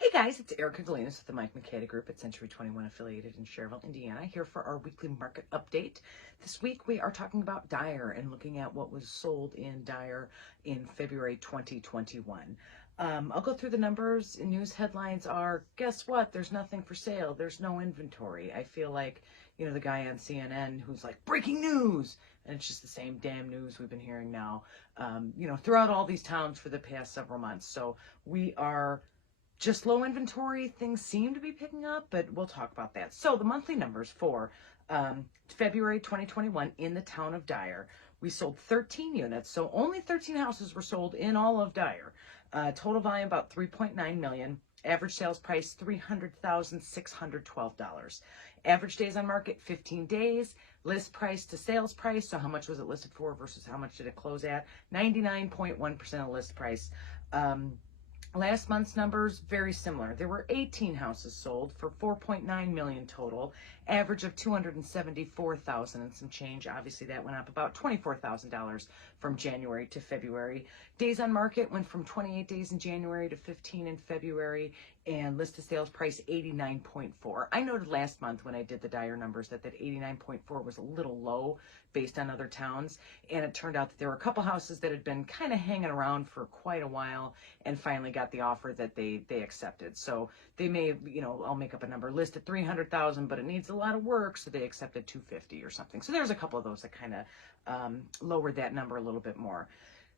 Hey guys, it's Erica Galinas with the Mike McCady Group at Century 21 affiliated in Cherville, Indiana, here for our weekly market update. This week we are talking about Dyer and looking at what was sold in Dyer in February 2021. I'll go through the numbers. News headlines are, guess what? There's nothing for sale. There's no inventory. I feel like, the guy on CNN who's like, breaking news. And it's just the same damn news we've been hearing now, throughout all these towns for the past several months. So we are just low inventory. Things seem to be picking up, but we'll talk about that. So the monthly numbers for February 2021 in the town of Dyer, we sold 13 units. So only 13 houses were sold in all of Dyer. Total volume about 3.9 million. Average sales price $300,612. Average days on market 15 days. List price to sales price. So how much was it listed for versus how much did it close at? 99.1% of list price. Last month's numbers, very similar. There were 18 houses sold for 4.9 million total, average of 274,000 and some change. Obviously, that went up about $24,000 from January to February. Days on market went from 28 days in January to 15 in February, and list to sales price 89.4. I noted last month when I did the Dyer numbers that 89.4 was a little low based on other towns, and it turned out that there were a couple houses that had been kind of hanging around for quite a while and finally got the offer that they accepted. So they may, I'll make up a number, list at 300,000, but it needs a lot of work, so they accepted 250 or something. So there's a couple of those that kind of lowered that number a little bit more.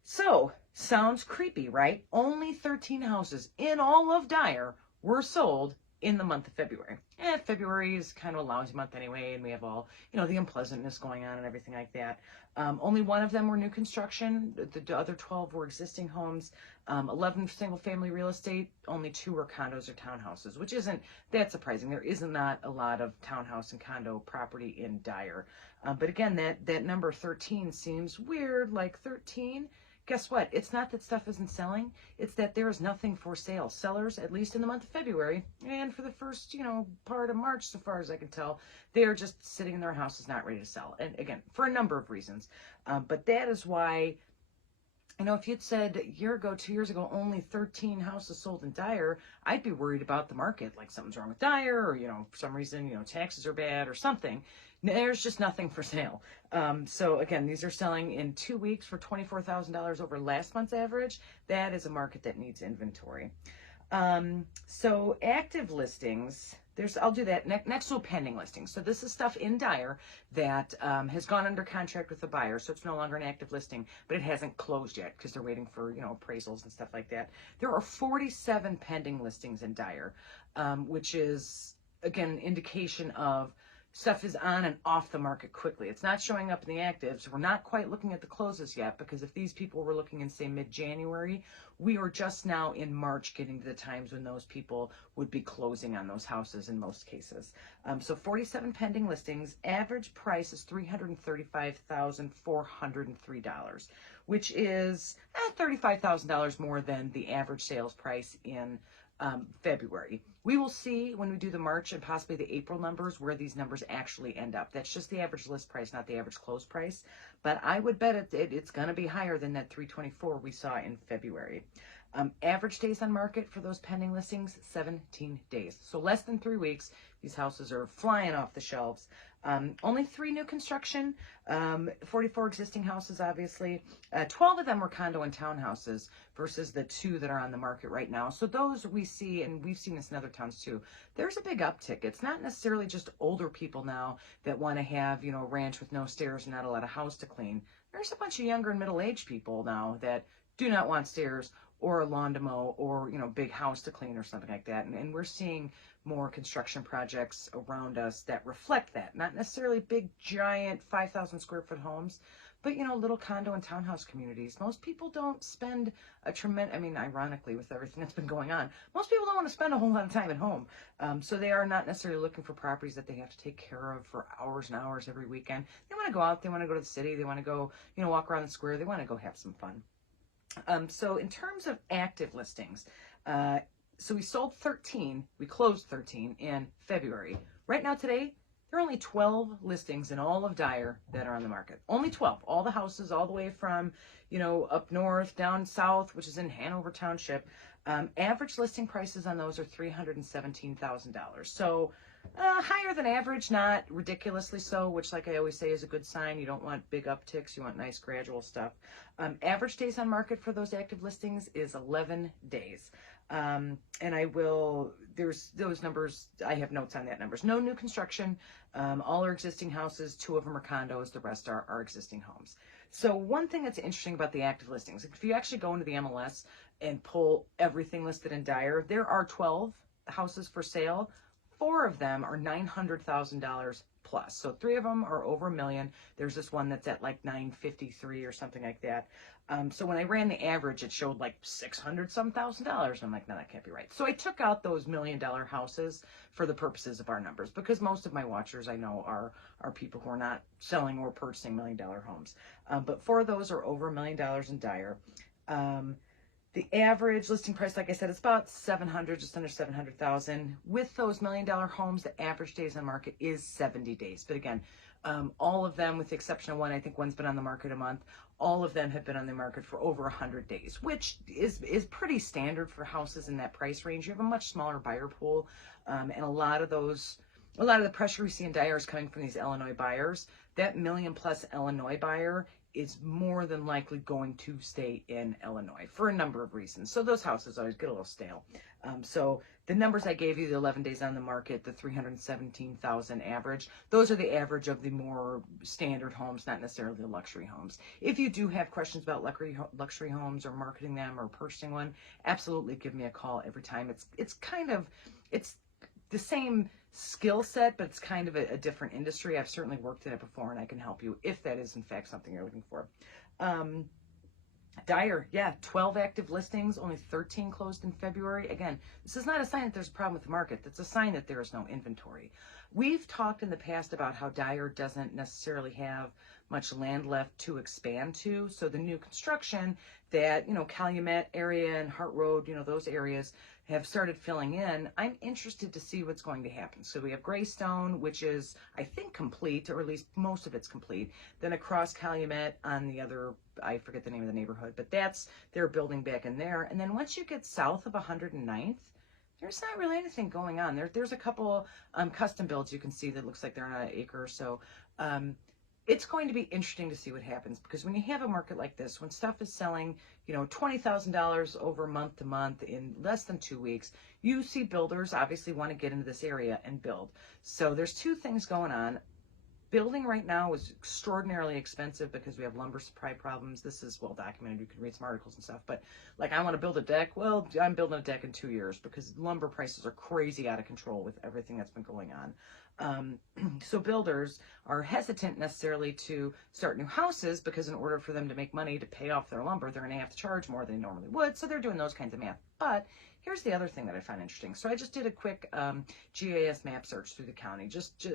So sounds creepy, right? Only 13 houses in all of Dyer were sold in the month of February. February is kind of a lousy month anyway, and we have all, the unpleasantness going on and everything like that. Only one of them were new construction. The other 12 were existing homes. 11 single-family real estate. Only 2 were condos or townhouses, which isn't that surprising. There is not a lot of townhouse and condo property in Dyer. But again, that number 13 seems weird, like 13. Guess what? It's not that stuff isn't selling. It's that there is nothing for sale. Sellers, at least in the month of February, and for the first, part of March, so far as I can tell, they are just sitting in their houses, not ready to sell. And again, for a number of reasons. But that is why, if you'd said a year ago, 2 years ago, only 13 houses sold in Dyer, I'd be worried about the market, like something's wrong with Dyer, or, for some reason, taxes are bad or something. There's just nothing for sale. So again, these are selling in 2 weeks for $24,000 over last month's average. That is a market that needs inventory. So active listings, I'll do that next to pending listings. So this is stuff in Dyer that has gone under contract with the buyer, so it's no longer an active listing, but it hasn't closed yet because they're waiting for, appraisals and stuff like that. There are 47 pending listings in Dyer, which is, again, indication of stuff is on and off the market quickly. It's not showing up in the actives. We're not quite looking at the closes yet, because if these people were looking in, say, mid-January, we are just now in March getting to the times when those people would be closing on those houses in most cases. So 47 pending listings. Average price is $335,403, which is $35,000 more than the average sales price in February. We will see when we do the March and possibly the April numbers where these numbers actually end up. That's just the average list price, not the average close price. But I would bet it's going to be higher than that 324 we saw in February. Average days on market for those pending listings, 17 days. So less than 3 weeks. These houses are flying off the shelves. Only 3 new construction, 44 existing houses, obviously. 12 of them were condo and townhouses versus the 2 that are on the market right now. So those we see, and we've seen this in other towns too, there's a big uptick. It's not necessarily just older people now that want to have, a ranch with no stairs and not a lot of house to clean. There's a bunch of younger and middle-aged people now that do not want stairs or a lawn to mow or, big house to clean or something like that. And we're seeing more construction projects around us that reflect that. Not necessarily big, giant 5,000 square foot homes, but, little condo and townhouse communities. Most people don't spend a tremendous, ironically, with everything that's been going on, most people don't want to spend a whole lot of time at home. So they are not necessarily looking for properties that they have to take care of for hours and hours every weekend. They want to go out, they want to go to the city, they want to go, walk around the square, they want to go have some fun. So in terms of active listings, so we sold 13, we closed 13 in February. Right now today, there are only 12 listings in all of Dyer that are on the market. Only 12. All the houses all the way from, up north, down south, which is in Hanover Township, Average listing prices on those are $317,000. So higher than average, not ridiculously so, which, like I always say, is a good sign. You don't want big upticks. You want nice gradual stuff. Average days on market for those active listings is 11 days. And there's those numbers, I have notes on that numbers. No new construction. All are existing houses. 2 of them are condos. The rest are existing homes. So one thing that's interesting about the active listings, if you actually go into the MLS and pull everything listed in Dyer, there are 12 houses for sale. 4 of them are $900,000 plus. So 3 of them are over $1 million. There's this one that's at like 953 or something like that. So when I ran the average, it showed like $600-some thousand. And I'm like, no, that can't be right. So I took out those $1 million houses for the purposes of our numbers, because most of my watchers I know are people who are not selling or purchasing $1 million homes. But 4 of those are over $1 million in Dyer. The average listing price, like I said, is about $700,000, just under $700,000. With those $1 million homes, the average days on market is 70 days. But again, all of them, with the exception of one, I think one's been on the market a month, all of them have been on the market for over 100 days, which is pretty standard for houses in that price range. You have a much smaller buyer pool, and a lot of the pressure we see in Dyer is coming from these Illinois buyers. That $1 million+ Illinois buyer is more than likely going to stay in Illinois for a number of reasons. So those houses always get a little stale. So the numbers I gave you, the 11 days on the market, the 317,000 average, those are the average of the more standard homes, not necessarily the luxury homes. If you do have questions about luxury homes or marketing them or purchasing one, absolutely give me a call every time. It's the same skill set, but it's kind of a different industry. I've certainly worked in it before, and I can help you if that is in fact something you're looking for. Dyer, yeah, 12 active listings, only 13 closed in February. Again, this is not a sign that there's a problem with the market. That's a sign that there is no inventory. We've talked in the past about how Dyer doesn't necessarily have much land left to expand to. So the new construction that, Calumet area and Hart Road, those areas have started filling in. I'm interested to see what's going to happen. So we have Greystone, which is, I think, complete, or at least most of it's complete. Then across Calumet on the other, I forget the name of the neighborhood, but they're building back in there. And then once you get south of 109th, there's not really anything going on. There's a couple custom builds you can see that looks like they're on an acre or so. It's going to be interesting to see what happens, because when you have a market like this, when stuff is selling, $20,000 over month to month in less than 2 weeks, you see builders obviously want to get into this area and build. So there's 2 things going on. Building right now is extraordinarily expensive because we have lumber supply problems. This is well documented. You can read some articles and stuff. But like, I want to build a deck. Well, I'm building a deck in 2 years because lumber prices are crazy out of control with everything that's been going on. So builders are hesitant necessarily to start new houses, because in order for them to make money to pay off their lumber, they're going to have to charge more than they normally would. So they're doing those kinds of math. But here's the other thing that I find interesting. So I just did a quick GIS map search through the county.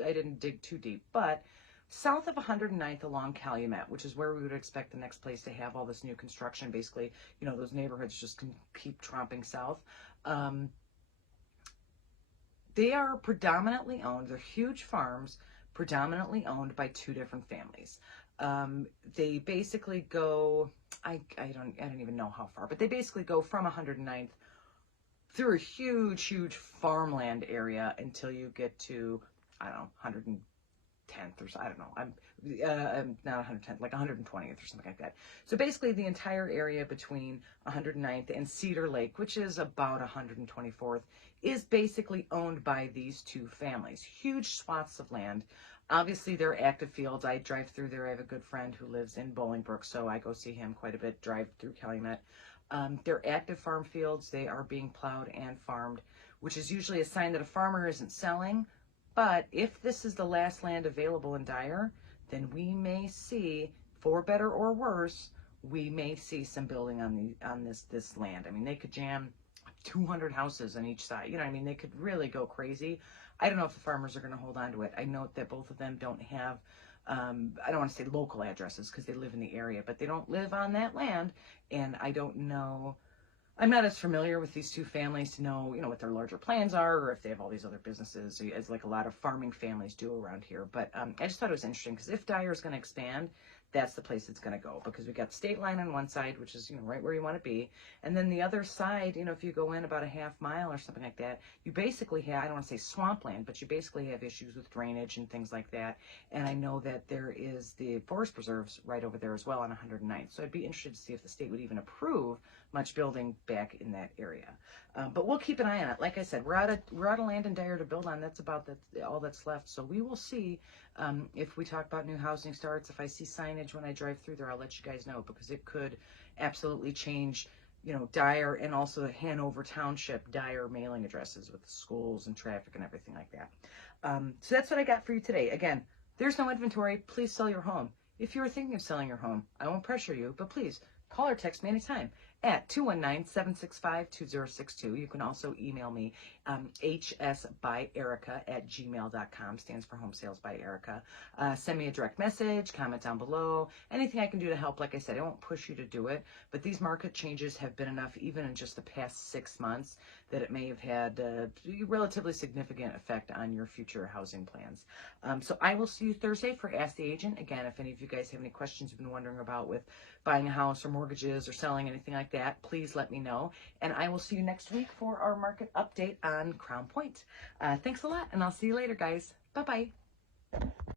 I didn't dig too deep, but south of 109th along Calumet, which is where we would expect the next place to have all this new construction, basically, those neighborhoods just can keep tromping south. They are predominantly owned, they're huge farms, predominantly owned by 2 different families. They basically go, I don't even know how far, but they basically go from 109th through a huge farmland area until you get to, I don't know, 110th or so, I don't know. I'm not 110th, like 120th or something like that. So basically the entire area between 109th and Cedar Lake, which is about 124th, is basically owned by these 2 families. Huge swaths of land. Obviously, they're active fields. I drive through there. I have a good friend who lives in Bolingbrook, so I go see him quite a bit, drive through Calumet. They're active farm fields. They are being plowed and farmed, which is usually a sign that a farmer isn't selling. But if this is the last land available in Dyer, then we may see, for better or worse, we may see some building on this land. I mean, they could jam 200 houses on each side. They could really go crazy. I don't know if the farmers are going to hold on to it. I note that both of them don't have, I don't want to say local addresses because they live in the area, but they don't live on that land. And I don't know, I'm not as familiar with these 2 families to know, what their larger plans are, or if they have all these other businesses, as like a lot of farming families do around here. But I just thought it was interesting, because if Dyer is going to expand, that's the place it's going to go, because we got the state line on one side, which is, right where you want to be. And then the other side, if you go in about a half mile or something like that, you basically have, I don't want to say swampland, but you basically have issues with drainage and things like that. And I know that there is the forest preserves right over there as well on 109th. So I'd be interested to see if the state would even approve much building back in that area. But we'll keep an eye on it. Like I said, we're out of land in Dyer to build on. That's about all that's left. So we will see if we talk about new housing starts. If I see signage when I drive through there, I'll let you guys know, because it could absolutely change, Dyer and also the Hanover Township Dyer mailing addresses with the schools and traffic and everything like that. So that's what I got for you today. Again, there's no inventory. Please sell your home. If you're thinking of selling your home, I won't pressure you, but please call or text me anytime at 219-765-2062. You can also email me, hsbyerica@gmail.com, stands for Home Sales by Erica. Send me a direct message, comment down below, anything I can do to help. Like I said, I won't push you to do it, but these market changes have been enough, even in just the past 6 months, that it may have had a relatively significant effect on your future housing plans. So I will see you Thursday for Ask the Agent. Again, if any of you guys have any questions you've been wondering about with buying a house or mortgages or selling, anything like that, please let me know. And I will see you next week for our market update on Crown Point. Thanks a lot, and I'll see you later, guys. Bye-bye.